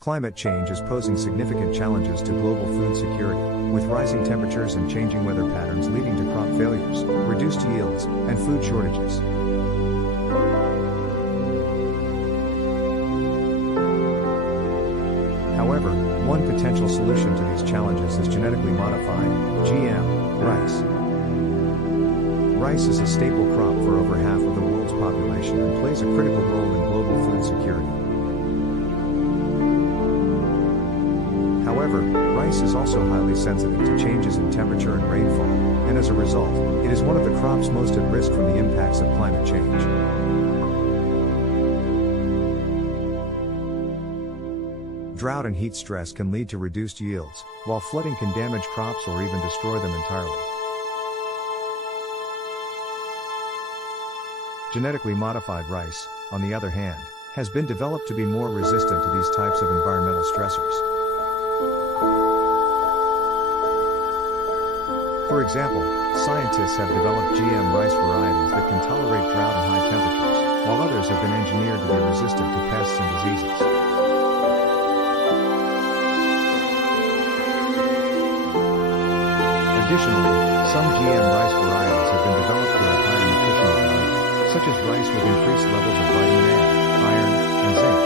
Climate change is posing significant challenges to global food security, with rising temperatures and changing weather patterns leading to crop failures, reduced yields, and food shortages. However, one potential solution to these challenges is genetically modified, GM, rice. Rice is a staple crop for over half of the world's population and plays a critical role in global food security. However, rice is also highly sensitive to changes in temperature and rainfall, and as a result, it is one of the crops most at risk from the impacts of climate change. Drought and heat stress can lead to reduced yields, while flooding can damage crops or even destroy them entirely. Genetically modified rice, on the other hand, has been developed to be more resistant to these types of environmental stressors. For example, scientists have developed GM rice varieties that can tolerate drought and high temperatures, while others have been engineered to be resistant to pests and diseases. Additionally, some GM rice varieties have been developed to have higher nutritional value, such as rice with increased levels of vitamin A, iron, and zinc.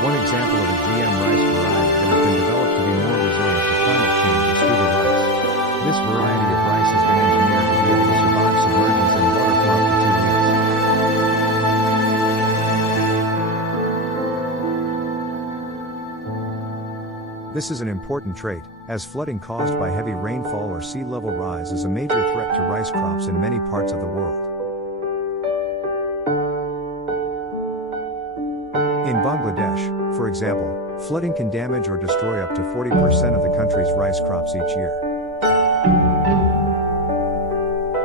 One example of a GM rice variety that has been developed to be more resilient to climate change is scuba rice. This variety of rice has been engineered to be able to survive submergence in water for up to 2 weeks. This is an important trait, as flooding caused by heavy rainfall or sea level rise is a major threat to rice crops in many parts of the world. In Bangladesh, for example, flooding can damage or destroy up to 40% of the country's rice crops each year.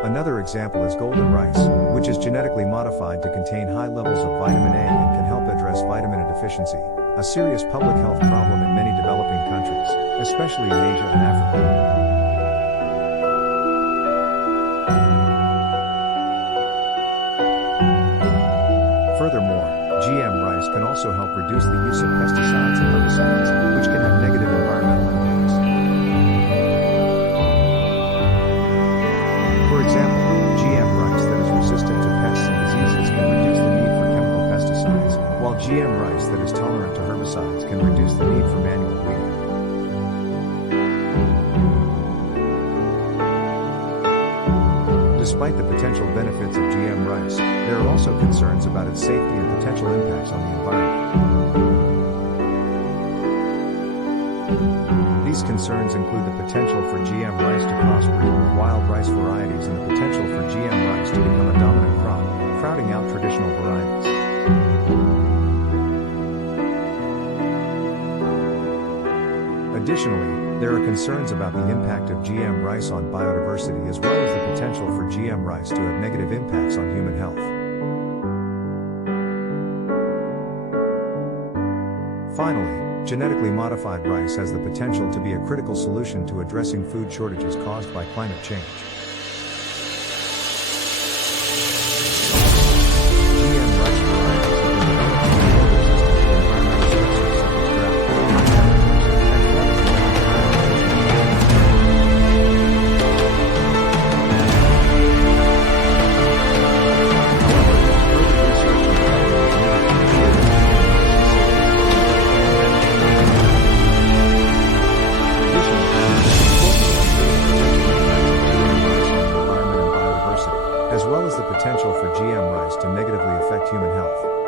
Another example is golden rice, which is genetically modified to contain high levels of vitamin A and can help address vitamin A deficiency, a serious public health problem in many developing countries, especially in Asia and Africa. Furthermore, GM rice can also help reduce the use of pesticides and herbicides, which can have negative environmental impacts. For example, GM rice that is resistant to pests and diseases can reduce the need for chemical pesticides, while GM rice that is tolerant to herbicides can reduce the need for manual weeding. Despite the potential benefits of GM rice, there are also concerns about its safety and potential impacts on the environment. These concerns include the potential for GM rice to crossbreed with wild rice varieties and the potential for GM rice to become a dominant crop, crowding out traditional varieties. Additionally, there are concerns about the impact of GM rice on biodiversity as well as the potential for GM rice to have negative impacts on human health. Finally, genetically modified rice has the potential to be a critical solution to addressing food shortages caused by climate change. GM rice varieties have been developed to be more resistant to environmental stressors such as drought, high temperatures, and flooding. As well as the potential for GM rice to negatively affect human health.